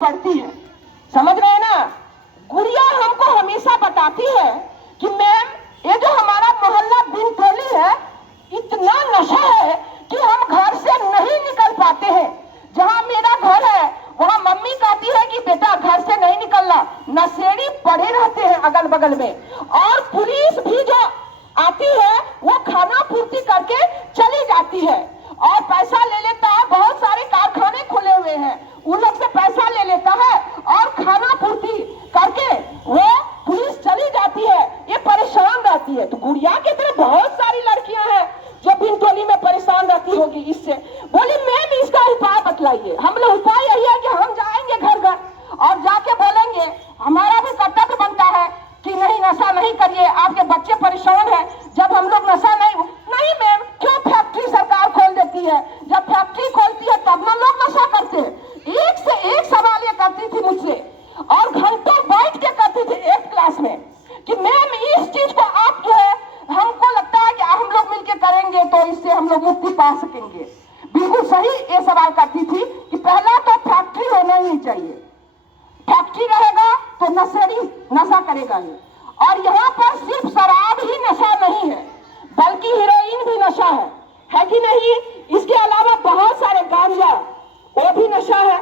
पड़ती है, समझ रहे हैं ना। गुड़िया हमको हमेशा बताती है कि मैम ये जो हमारा मोहल्ला बिनटोली है इतना नशा है कि हम घर से नहीं निकल पाते हैं। जहाँ मेरा घर है वहाँ मम्मी कहती है कि बेटा घर से नहीं निकलना, नशेड़ी पड़े रहते हैं अगल बगल में। और पुलिस भी जो आती है वो खाना पूर्ति करके चली जाती है और पैसा ले लेता है। बहुत सारे कारखाने खुले हुए हैं, उन लोग से पैसा ले लेता है और खाना पूर्ति करके वो पुलिस चली जाती है। ये परेशान रहती है। तो गुड़िया की तरह बहुत सारी लड़कियां हैं जो बिनटोली में परेशान रहती होगी इससे। बोली मैम इसका उपाय बतलाइए। हम लोग उपाय यही है कि हम जाएंगे घर घर और जाके बोलेंगे, हमारा भी कर्तव्य बनता है कि नहीं नशा नहीं करिए, आपके बच्चे परेशान हैं। जब हम लोग नशा नहीं मैम, क्यों फैक्ट्री सरकार खोल देती है? जब फैक्ट्री खोलती है तब ना लोग नशा करते हैं। एक से एक सवाल ये करती थी मुझसे और घंटों बैठ के करती थी एक क्लास में कि मैम इस चीज को आप जो है हमको लगता है कि हम लोग मिलकर करेंगे तो इससे हम लोग मुक्ति पा सकेंगे। बिल्कुल सही ये सवाल करती थी कि पहला तो फैक्ट्री होना ही नहीं चाहिए। फैक्ट्री रहेगा तो नशेड़ी नशा करेगा ही। और यहाँ पर सिर्फ शराब ही नशा नहीं है बल्कि हीरोइन भी नशा है कि नहीं? इसके अलावा बहुत सारे गांजा वो भी नशा है।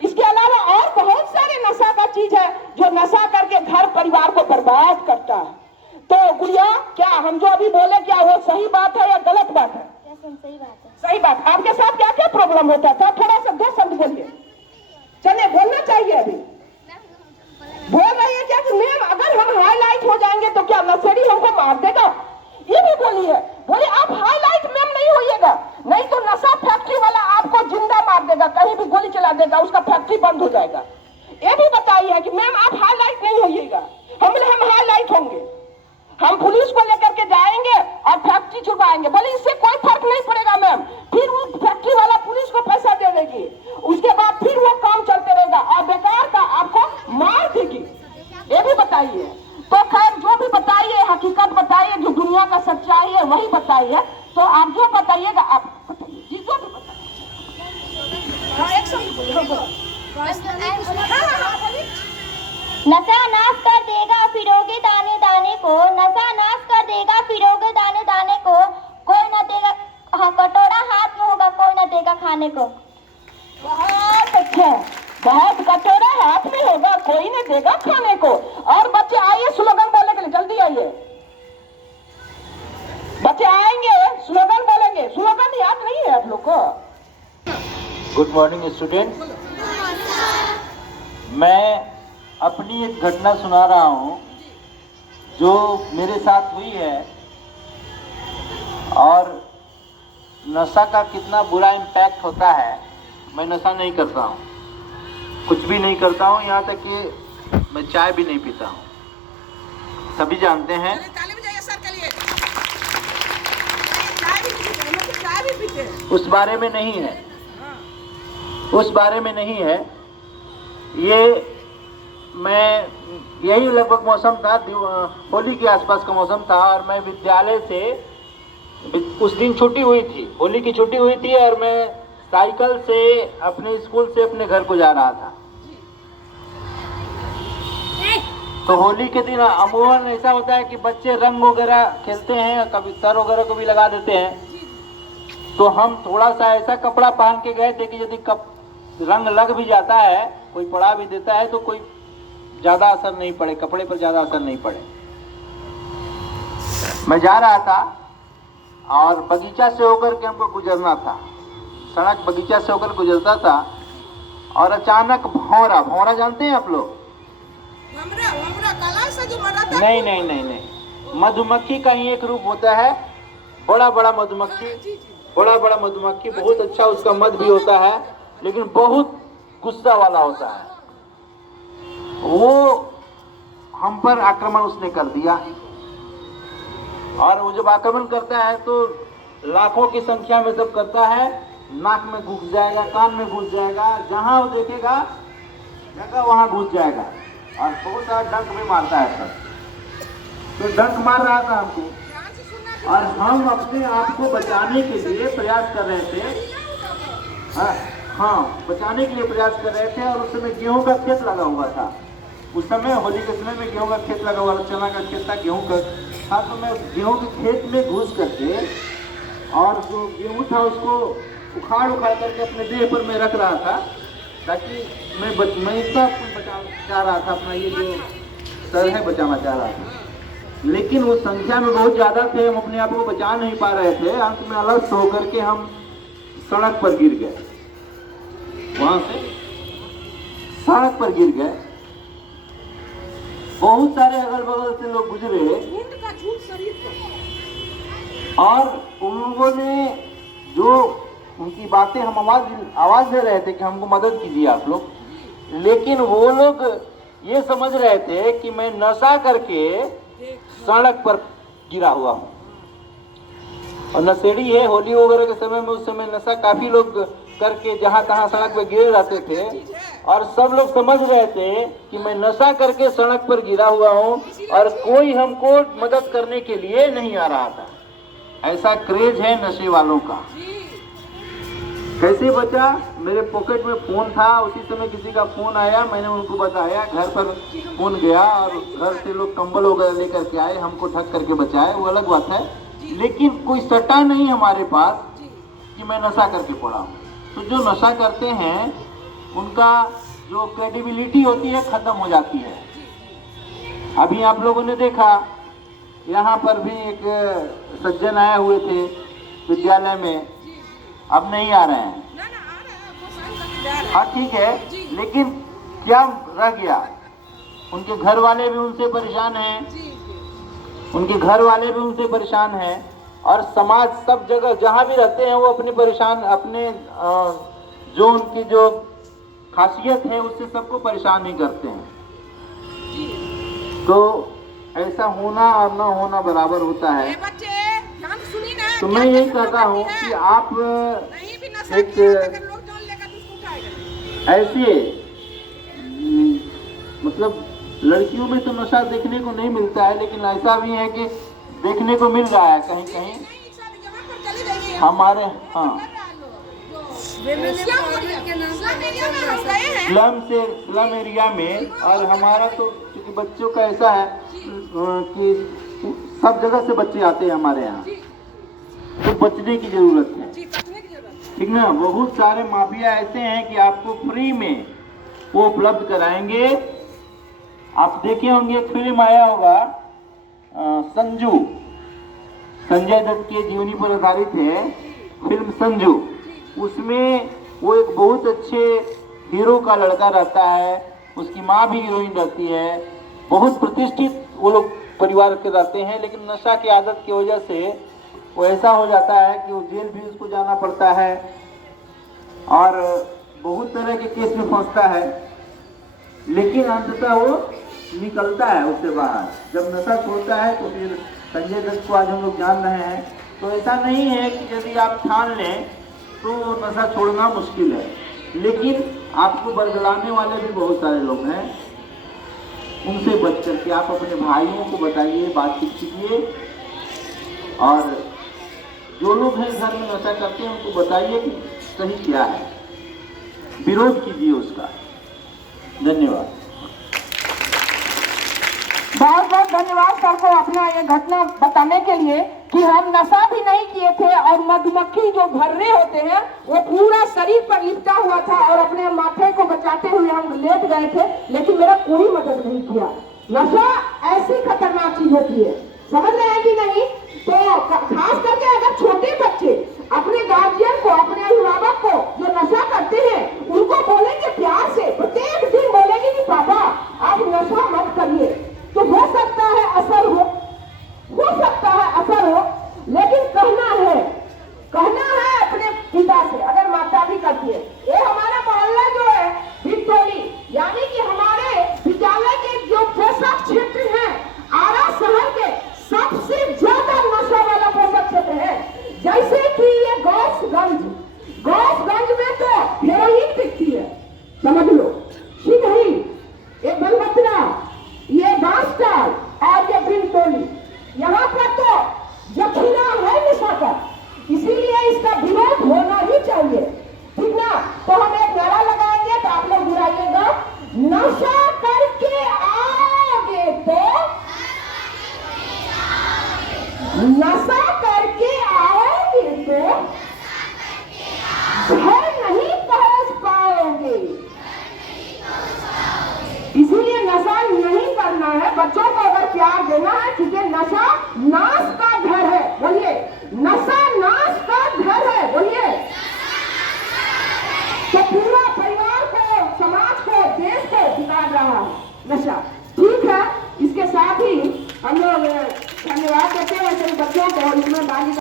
इसके अलावा और बहुत सारे नशा का चीज है जो नशा करके घर परिवार को बर्बाद करता है। तो गुड़िया क्या हम जो अभी बोले क्या वो सही बात है या गलत बात है? सही बात है। सही बात। आपके साथ क्या क्या प्रॉब्लम होता था? थोड़ा सा 2 शब्द बोलिए। चलिए बोलना चाहिए। अभी बोल रही है क्या कि मैम अगर हम हाईलाइट हो जाएंगे तो क्या नशेड़ी हमको मार देगा? ये भी बोली है। बोले आप हाईलाइट मैम नहीं होइएगा, नहीं तो नशा फैक्ट्री वाला आपको जिंदा मार देगा, कहीं भी गोली चला देगा, उसका फैक्ट्री बंद हो जाएगा। ये भी बताइए कि मैम आप हाईलाइट नहीं होइएगा। हम हाईलाइट होंगे, हम पुलिस को लेकर के जाएंगे और फैक्ट्री छुड़वाएंगे। बोले इससे कोई फर्क नहीं पड़ेगा मैम, फिर वो फैक्ट्री वाला पुलिस को पैसा दे देगी, उसके बाद फिर वो काम चलते रहेगा और बेकार का आपको मार देगी। ये भी बताइए। तो खैर जो भी बताइए हकीकत बताइए, जो दुनिया का सच्चाई है वही बताइए। तो आप जो बताइएगा आप बताइए जी, जो भी बताइए। नशा नाश कर देगा फिरोगे दाने दाने को, नशा नाश कर देगा फिरोगे दाने दाने को, कोई न देगा कटोरा हाथ में होगा, कोई न देगा खाने को। बहुत अच्छा, बहुत कटोरा हाथ में होगा, कोई नहीं देगा खाने को। और बच्चे आइए स्लोगन बोलने के लिए, जल्दी आइए। बच्चे आएंगे स्लोगन बोलेंगे। स्लोगन याद नहीं है आप लोग को? Good morning student. मैं अपनी एक घटना सुना रहा हूँ जो मेरे साथ हुई है और नशा का कितना बुरा इम्पैक्ट होता है। मैं नशा नहीं करता हूँ, कुछ भी नहीं करता हूँ, यहाँ तक कि मैं चाय भी नहीं पीता हूँ, सभी जानते हैं। उस बारे में नहीं है, उस बारे में नहीं है। ये मैं यही लगभग मौसम था, होली के आसपास का मौसम था और मैं विद्यालय से उस दिन छुट्टी हुई थी, होली की छुट्टी हुई थी और मैं साइकिल से अपने स्कूल से अपने घर को जा रहा था। तो होली के दिन अमूमन ऐसा होता है कि बच्चे रंग वगैरह खेलते हैं, कभी सर वगैरह को भी लगा देते हैं। तो हम थोड़ा सा ऐसा कपड़ा पहन के गए थे कि यदि रंग लग भी जाता है, कोई पड़ा भी देता है तो कोई ज़्यादा असर नहीं पड़े, कपड़े पर ज़्यादा असर नहीं पड़े। मैं जा रहा था और बगीचा से होकर के हमको गुजरना था, सड़क बगीचा से होकर गुजरता था और अचानक भौरा, भौरा जानते हैं आप लोग? नहीं नहीं नहीं नहीं, मधुमक्खी का ही एक रूप होता है। बड़ा बड़ा मधुमक्खी, बड़ा बड़ा मधुमक्खी, बहुत अच्छा उसका मध भी होता है लेकिन बहुत गुस्सा वाला होता है। वो हम पर आक्रमण उसने कर दिया और वो जब आक्रमण करता है तो लाखों की संख्या में जब करता है, नाक में घुस जाएगा, कान में घुस जाएगा, जहां वो देखेगा जगह वहां घुस जाएगा और बहुत सारा डंक भी मारता है सर। तो डंक मार रहा था हमको और हम अपने आप को बचाने के लिए प्रयास कर रहे थे। हाँ, हाँ बचाने के लिए प्रयास कर रहे थे। और उस समय गेहूं का खेत लगा हुआ था। उस समय होली के समय में गेहूं का खेत लगा हुआ था, चना का खेत था, गेहूं का था। तो मैं गेहूं के खेत में घुस करके और जो गेहूं था उसको उखाड़ करके अपने देह पर मैं रख रहा था, ताकि मैं इतना बचा चाह रहा था, अपना ये जो सर है बचाना चाह रहा था। लेकिन वो संख्या में बहुत ज़्यादा थे, हम अपने आप को बचा नहीं पा रहे थे। अंत में अलग होकर के हम सड़क पर गिर गए, वहां से सड़क पर गिर गए। बहुत सारे अगल बगल से लोग गुजरे और उन लोगों ने जो उनकी बातें हम आवाज दे रहे थे कि हमको मदद कीजिए आप लोग, लेकिन वो लोग ये समझ रहे थे कि मैं नशा करके सड़क पर गिरा हुआ हूँ। और नशेड़ी है, होली वगैरह के समय में उस समय नशा काफी लोग करके जहाँ तहाँ सड़क पर गिरे रहते थे, और सब लोग समझ रहे थे कि मैं नशा करके सड़क पर गिरा हुआ हूँ और कोई हमको मदद करने के लिए नहीं आ रहा था। ऐसा क्रेज है नशे वालों का। कैसे बचा? मेरे पॉकेट में फोन था, उसी समय किसी का फोन आया, मैंने उनको बताया, घर पर फोन गया और घर से लोग कंबल वगैरह लेकर के आए, हमको ढक करके बचाए, वो अलग बात है। लेकिन कोई सट्टा नहीं हमारे पास कि मैं नशा करके पड़ा हूँ। तो जो नशा करते हैं उनका जो क्रेडिबिलिटी होती है खत्म हो जाती है। अभी आप लोगों ने देखा यहाँ पर भी एक सज्जन आए हुए थे विद्यालय में, अब नहीं आ रहे हैं। हाँ ठीक है, लेकिन क्या रह गया? उनके घर वाले भी उनसे परेशान हैं, उनके घर वाले भी उनसे परेशान हैं, और समाज सब जगह जहाँ भी रहते हैं वो अपने जो उनकी जो खासियत है उससे सबको परेशान ही करते हैं। तो ऐसा होना और न होना बराबर होता है। तो मैं यही कहता हूँ कि आप एक ऐसे मतलब लड़कियों में तो नशा देखने को नहीं मिलता है, लेकिन ऐसा भी है कि देखने को मिल रहा है कहीं कहीं हमारे। हाँ, स्लम एरिया में। और हमारा तो क्योंकि बच्चों का ऐसा है कि सब जगह से बच्चे आते हैं हमारे यहाँ, तो बचने की जरूरत है, ठीक ना। बहुत सारे माफिया ऐसे हैं कि आपको फ्री में वो उपलब्ध कराएंगे। आप देखे होंगे, फिल्म आया होगा संजू, संजय दत्त के जीवनी पर आधारित है फिल्म संजू। उसमें वो एक बहुत अच्छे हीरो का लड़का रहता है, उसकी माँ भी हीरोइन रहती है, बहुत प्रतिष्ठित वो लोग परिवार के रहते हैं, लेकिन नशा की आदत की वजह से वो ऐसा हो जाता है कि वो जेल भी उसको जाना पड़ता है और बहुत तरह के केस में फंसता है, लेकिन अंततः वो निकलता है उससे बाहर। जब नशा छोड़ता है तो फिर संजय दत्त को आज हम लोग जान रहे हैं। तो ऐसा नहीं है कि यदि आप ठान लें तो नशा छोड़ना मुश्किल है, लेकिन आपको बरगलाने वाले भी बहुत सारे लोग हैं। उनसे बच करके आप अपने भाइयों को बताइए, बातचीत कीजिए, और जो लोग हैं घर में नशा करते हैं उनको बताइए कि सही क्या है, विरोध कीजिए उसका। धन्यवाद। बहुत बहुत धन्यवाद सर को अपना ये घटना बताने के लिए कि हम नशा भी नहीं किए थे और मधुमक्खी जो भर्रे होते हैं वो पूरा शरीर पर लिपटा हुआ था और अपने माथे को बचाते हुए हम लेट गए थे, लेकिन मेरा कोई मदद नहीं किया। नशा ऐसी खतरनाक चीज होती है, समझ रहे हैं कि नहीं? तो खास करके अगर छोटे बच्चे अपने गार्जियन को, अपने अभिभावक को जो नशा करते हैं उनको बोलेंगे प्यार से, प्रत्येक दिन बोलेंगे कि पापा आप नशा मत करिए, तो हो सकता है असर हो सकता है असर हो, लेकिन कहना है अपने पिता से, अगर माता भी करती है। ये हमारा मोहल्ला जो है भिटोली, यानी कि हमारे विद्यालय के जो पोषक क्षेत्र है आरा शहर के सबसे ज्यादा नशा वाला पोषक क्षेत्र है। जैसे कि ये गौसगंज में तो हेरोइन बिकती है, समझ लो। प्यार देना है, क्योंकि नशा नाश का घर है। बोलिए, नशा नाश का घर है। बोलिए, तो पूरा परिवार को, समाज को, देश को बिगाड़ रहा है नशा।